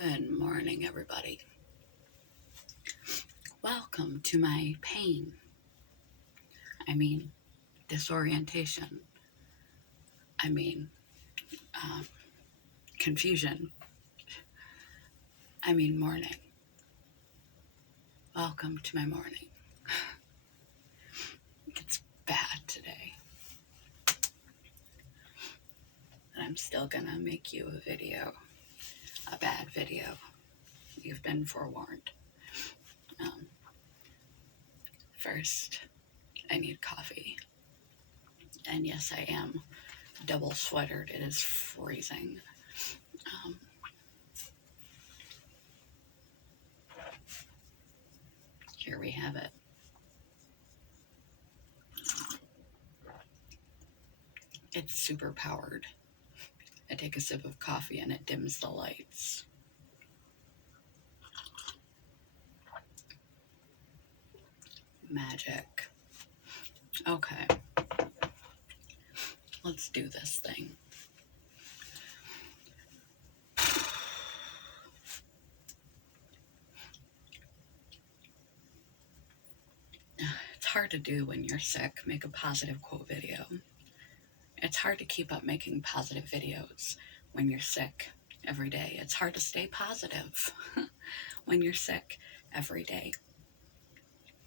Good morning, everybody. Welcome to my pain. Disorientation. I mean, confusion. Morning. Welcome to my morning. It's bad today. And I'm still gonna make you a video. A bad video. You've been forewarned. First, I need coffee. And yes, I am double sweatered. It is freezing. Here we have it. It's super powered. I take a sip of coffee and it dims the lights. Magic. Okay. Let's do this thing. It's hard to do when you're sick, make a positive quote video. It's hard to keep up making positive videos when you're sick every day. It's hard to stay positive when you're sick every day.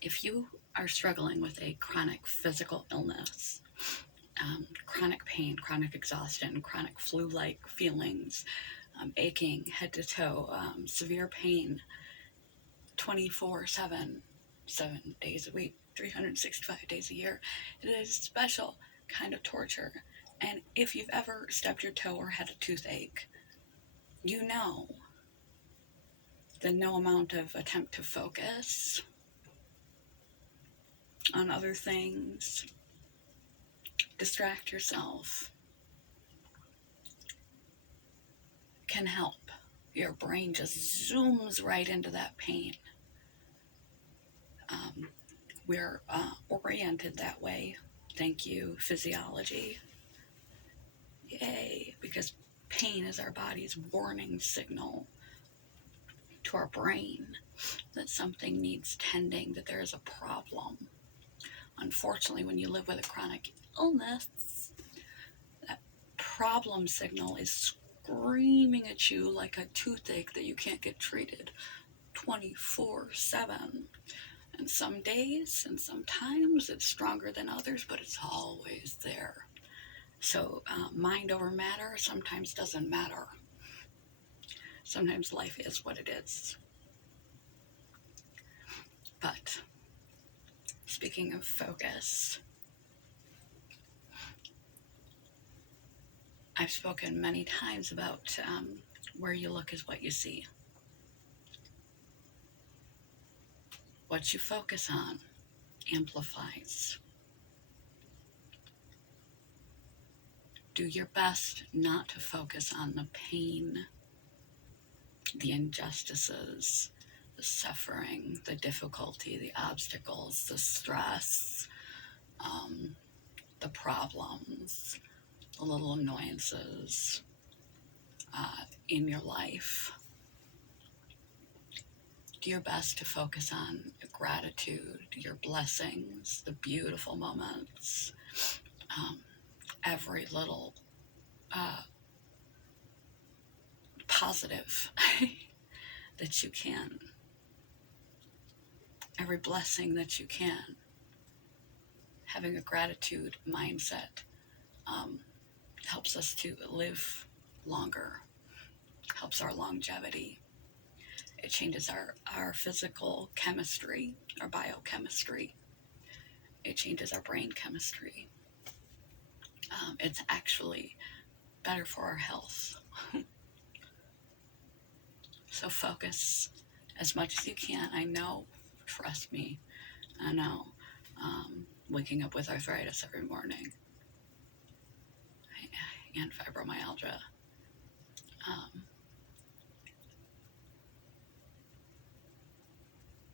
If you are struggling with a chronic physical illness, chronic pain, chronic exhaustion, chronic flu-like feelings, aching head to toe, severe pain, 24/7, 7 days a week, 365 days a year. It is a special kind of torture. And if you've ever stubbed your toe or had a toothache, you know that no amount of attempt to focus on other things, distract yourself, can help. Your brain just zooms right into that pain. We're oriented that way. Thank you, physiology. Yay, because pain is our body's warning signal to our brain that something needs tending, that there is a problem. Unfortunately, when you live with a chronic illness, that problem signal is screaming at you like a toothache that you can't get treated 24/7. And some days and sometimes it's stronger than others, but it's always there. So mind over matter sometimes doesn't matter. Sometimes life is what it is. But speaking of focus, I've spoken many times about where you look is what you see. What you focus on amplifies. Do your best not to focus on the pain, the injustices, the suffering, the difficulty, the obstacles, the stress, the problems, the little annoyances in your life. Do your best to focus on gratitude, your blessings, the beautiful moments, every little positive that you can, every blessing that you can. Having a gratitude mindset helps us to live longer, helps our longevity. It changes our physical chemistry, our biochemistry. It changes our brain chemistry. It's actually better for our health. So focus as much as you can. I know, trust me, I know. Waking up with arthritis every morning and fibromyalgia.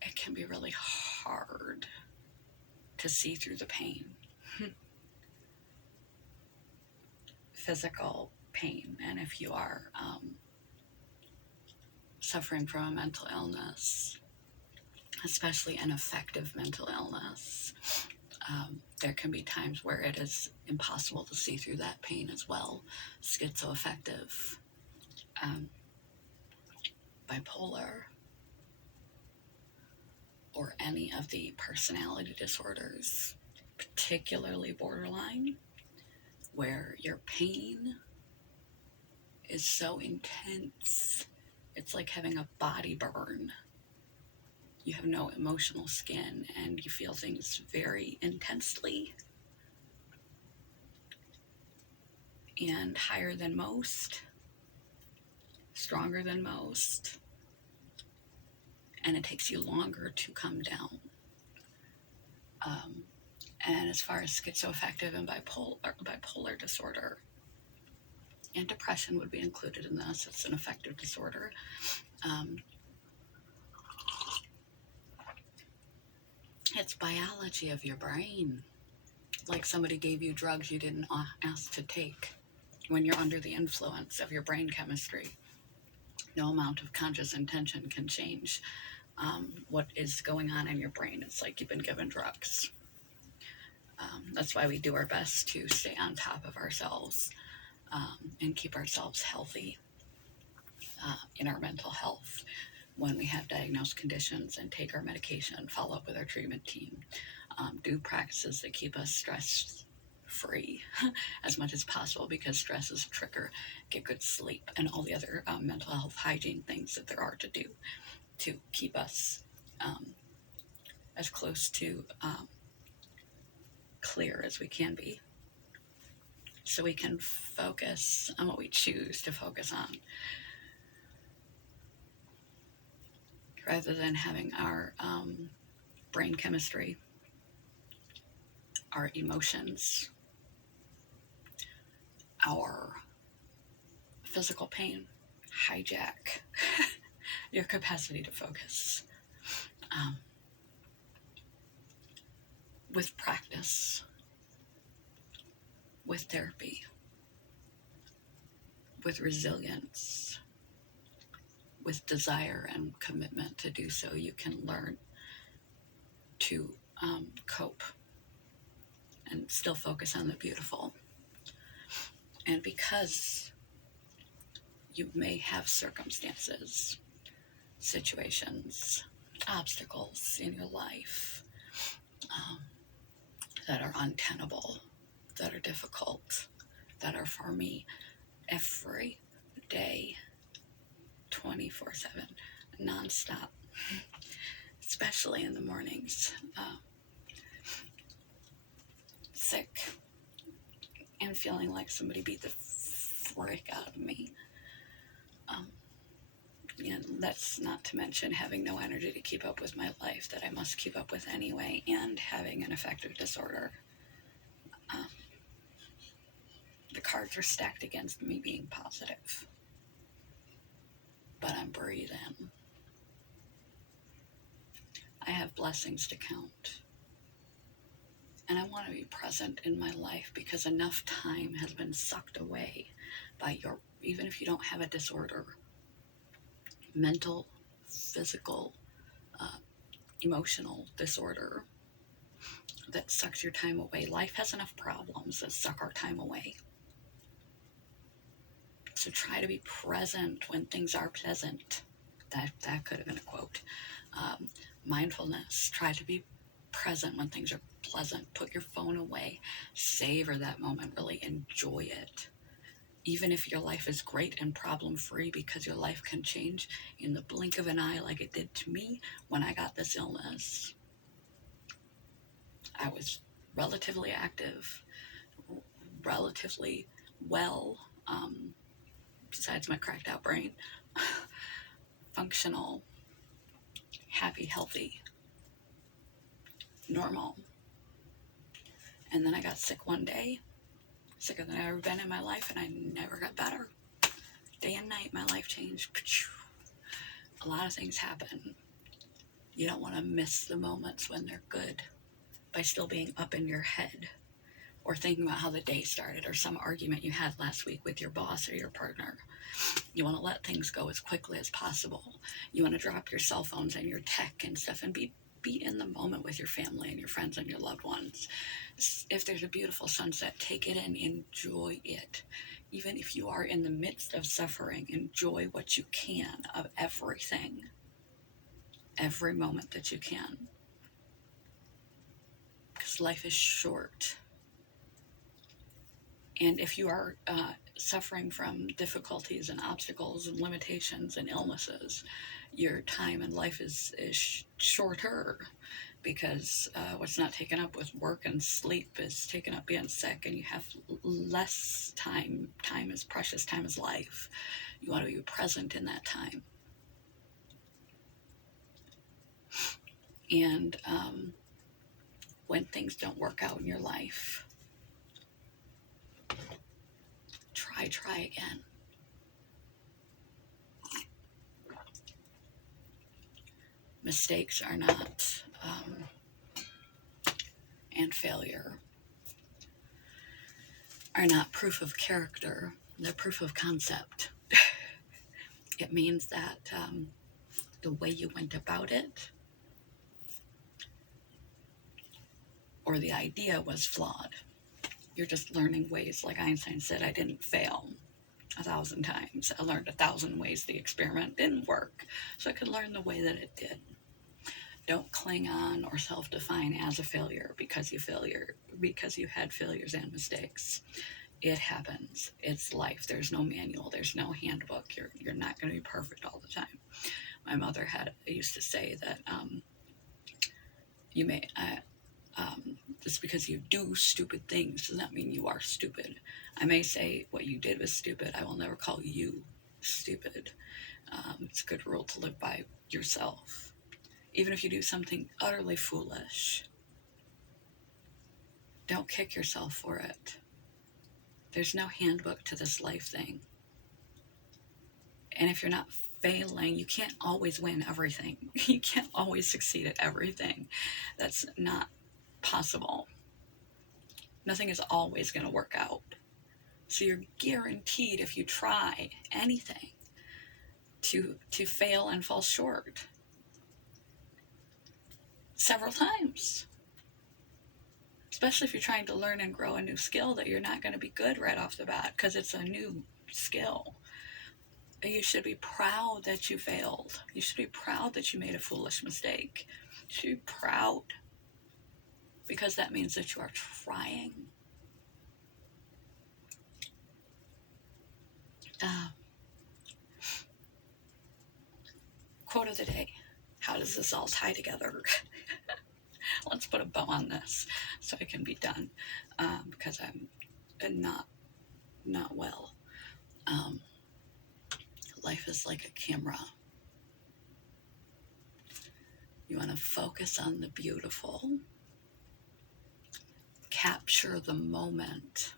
It can be really hard to see through the pain. Physical pain, and if you are suffering from a mental illness, especially an affective mental illness, there can be times where it is impossible to see through that pain as well. Schizoaffective, bipolar, or any of the personality disorders, particularly borderline, where your pain is so intense, it's like having a body burn. You have no emotional skin and you feel things very intensely and higher than most, stronger than most, and it takes you longer to come down. And as far as schizoaffective and bipolar disorder, and depression would be included in this, it's an affective disorder. It's biology of your brain. Like somebody gave you drugs you didn't ask to take. When you're under the influence of your brain chemistry, no amount of conscious intention can change what is going on in your brain. It's like you've been given drugs. That's why we do our best to stay on top of ourselves and keep ourselves healthy in our mental health when we have diagnosed conditions, and take our medication, follow up with our treatment team, do practices that keep us stress free as much as possible, because stress is a trigger. Get good sleep and all the other mental health hygiene things that there are to do to keep us as close to clear as we can be, so we can focus on what we choose to focus on, rather than having our brain chemistry, our emotions, our physical pain hijack your capacity to focus. With practice, with therapy, with resilience, with desire and commitment to do so, you can learn to cope and still focus on the beautiful. And because you may have circumstances, situations, obstacles in your life that are untenable, that are difficult, that are for me every day, 24/7, nonstop, especially in the mornings, sick and feeling like somebody beat the frick out of me. And that's not to mention having no energy to keep up with my life that I must keep up with anyway, and having an affective disorder. The cards are stacked against me being positive, but I'm breathing. I have blessings to count, and I want to be present in my life, because enough time has been sucked away by your, even if you don't have a disorder, mental, physical, emotional disorder that sucks your time away. Life has enough problems that suck our time away. So try to be present when things are pleasant. That could have been a quote. Mindfulness. Try to be present when things are pleasant. Put your phone away. Savor that moment. Really enjoy it. Even if your life is great and problem-free, because your life can change in the blink of an eye, like it did to me when I got this illness. I was relatively active, relatively well, besides my cracked out brain, functional, happy, healthy, normal. And then I got sick one day, sicker than I've ever been in my life, and I never got better. Day and night, my life changed. A lot of things happen. You don't want to miss the moments when they're good by still being up in your head, or thinking about how the day started, or some argument you had last week with your boss or your partner. You want to let things go as quickly as possible. You want to drop your cell phones and your tech and stuff and be in the moment with your family and your friends and your loved ones. If there's a beautiful sunset, take it in, enjoy it. Even if you are in the midst of suffering, enjoy what you can of everything, every moment that you can. Because life is short. And if you are suffering from difficulties and obstacles and limitations and illnesses, your time in life is shorter, because what's not taken up with work and sleep is taken up being sick, and you have less time. Time is precious. Time is life. You want to be present in that time. And when things don't work out in your life, try again. Mistakes are not, and failure are not proof of character. They're proof of concept. It means that the way you went about it, or the idea, was flawed. You're just learning ways. Like Einstein said, I didn't fail 1,000 times. I learned 1,000 ways the experiment didn't work, so I could learn the way that it did. Don't cling on or self-define as a failure because you had failures and mistakes. It happens. It's life. There's no manual. There's no handbook. You're not going to be perfect all the time. My mother used to say that you may just because you do stupid things does not mean you are stupid. I may say what you did was stupid. I will never call you stupid. It's a good rule to live by yourself. Even if you do something utterly foolish, don't kick yourself for it. There's no handbook to this life thing. And if you're not failing, you can't always win everything. You can't always succeed at everything. That's not possible. Nothing is always going to work out. So you're guaranteed, if you try anything, to fail and fall short several times. Especially if you're trying to learn and grow a new skill that you're not going to be good right off the bat because it's a new skill. You should be proud that you failed. You should be proud that you made a foolish mistake. You should be proud, because that means that you are trying. Quote of the day. How does this all tie together? Let's put a bow on this so I can be done, because I'm not well. Life is like a camera. You want to focus on the beautiful. Capture the moment.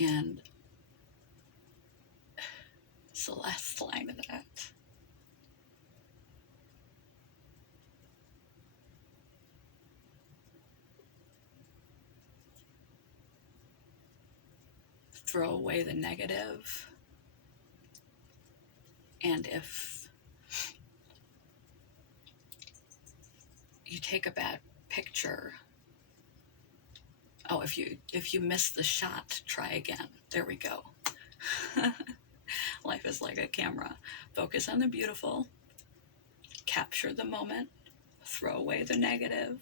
And it's the last line of that. Throw away the negative. And if you take a bad picture, if you miss the shot, try again. There we go. Life is like a camera. Focus on the beautiful. Capture the moment. Throw away the negative.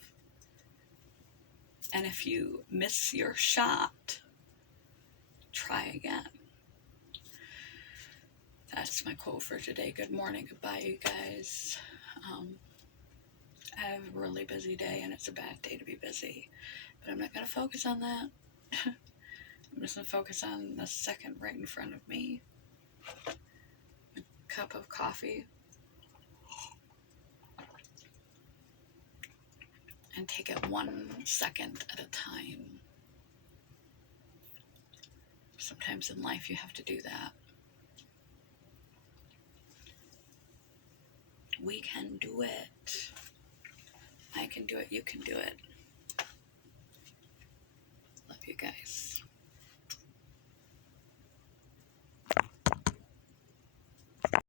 And if you miss your shot, try again. That's my quote for today. Good morning. Goodbye, you guys. I have a really busy day, and it's a bad day to be busy. But I'm not going to focus on that. I'm just going to focus on the second right in front of me. A cup of coffee. And take it 1 second at a time. Sometimes in life you have to do that. We can do it. I can do it. You can do it. you guys.